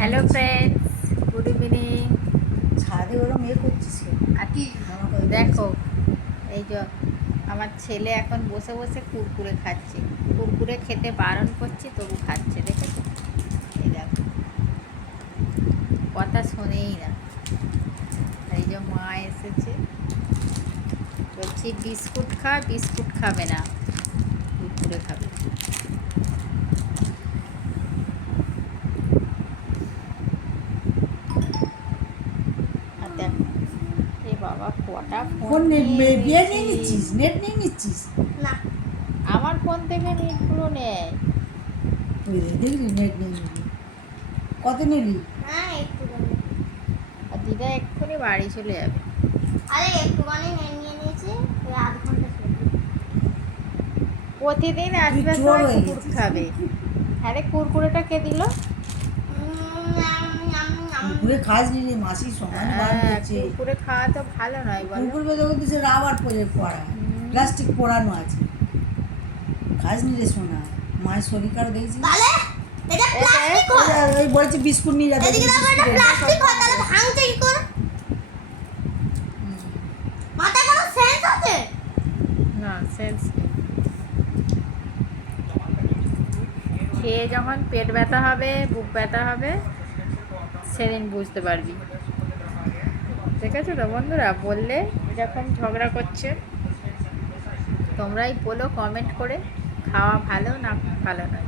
Hello friends, good evening. ছাদে ওরম করছিস দেখো, এই যে আমার ছেলে এখন বসে বসে কুরকুরে খাচ্ছে। কুরকুরে খেতে বারণ করছি, তবু খাচ্ছে। দেখেছো? এই দেখো, কথা শোনেই না। এই যে মা এসেছে, বলছি বিস্কুট খা, বিস্কুট খাবে না, কুরকুরে খাবে। বাবা কটা ফোন নিয়ে নিচ্ছিস, নেট নিয়ে নিচ্ছিস? না, আমার ফোন থেকে নেটগুলো নেয়। দেখলি নেট নিয়ে নিবি। কত নিলি? হ্যাঁ, একটুখানি। আর দিদা এক্ষুনি বাড়ি চলে যাবে। আরে একটুখানি নিয়ে নিয়েছি, ওই আধ ঘন্টা প্রতিদিন আসবে সময় কুকুর খাবে। হ্যাঁ রে, কুরকুরেটা কে দিল? কুকুরে খাস নি রে, মাসি সমান বার করছে। কুরকুরে খাওয়া তো ভালো নয় বল। কুকুর বেঁধে বলতেছে রাবার পড়া, প্লাস্টিক পোড়ানো আছে। খাস নি রে সোনা, মায়ের শরীর কারো দেখেছি? ওই বলছে বিস্কুট নিয়ে যাবে। ভাঙছে কি করে? মাথায় কোনো সেন্স আছে? না, সেন্স নেই। খেয়ে যখন পেট ব্যথা হবে, বুক ব্যথা হবে, সেদিন বুঝতে পারবি। ঠিক আছে তো বন্ধুরা? বললে এরকম ঝগড়া করছে, তোমরাই বলো কমেন্ট করে, খাওয়া ভালো না ভালো নয়।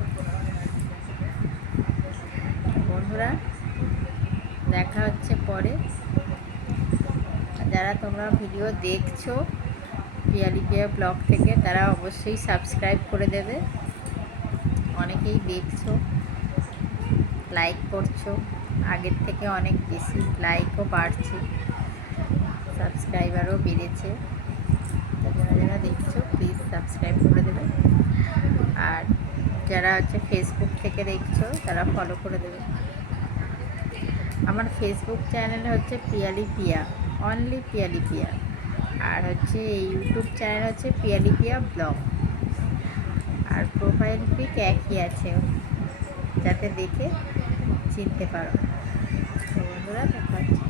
বন্ধুরা, দেখা হচ্ছে পরে। যারা তোমরা ভিডিও দেখছো পিয়ালি পিয়া ব্লগ থেকে, তারা অবশ্যই সাবস্ক্রাইব করে দেবে। অনেকেই দেখছো, লাইক করছো, আগের থেকে অনেক বেশি লাইকও বাড়ছে, সাবস্ক্রাইবারও বেড়েছে। যারা যারা দেখছো প্লিজ সাবস্ক্রাইব করে দেবে। আর যারা হচ্ছে ফেসবুক থেকে দেখছো, তারা ফলো করে দেবে। আমার ফেসবুক চ্যানেল হচ্ছে পিয়ালি পিয়া, অনলি পিয়ালি পিয়া। আর হচ্ছে ইউটিউব চ্যানেল হচ্ছে পিয়ালি পিয়া ব্লগ। আর প্রোফাইল পিক একই আছে, যাতে দেখে চিনতে পারো। বন্ধুরা, দেখা হচ্ছে।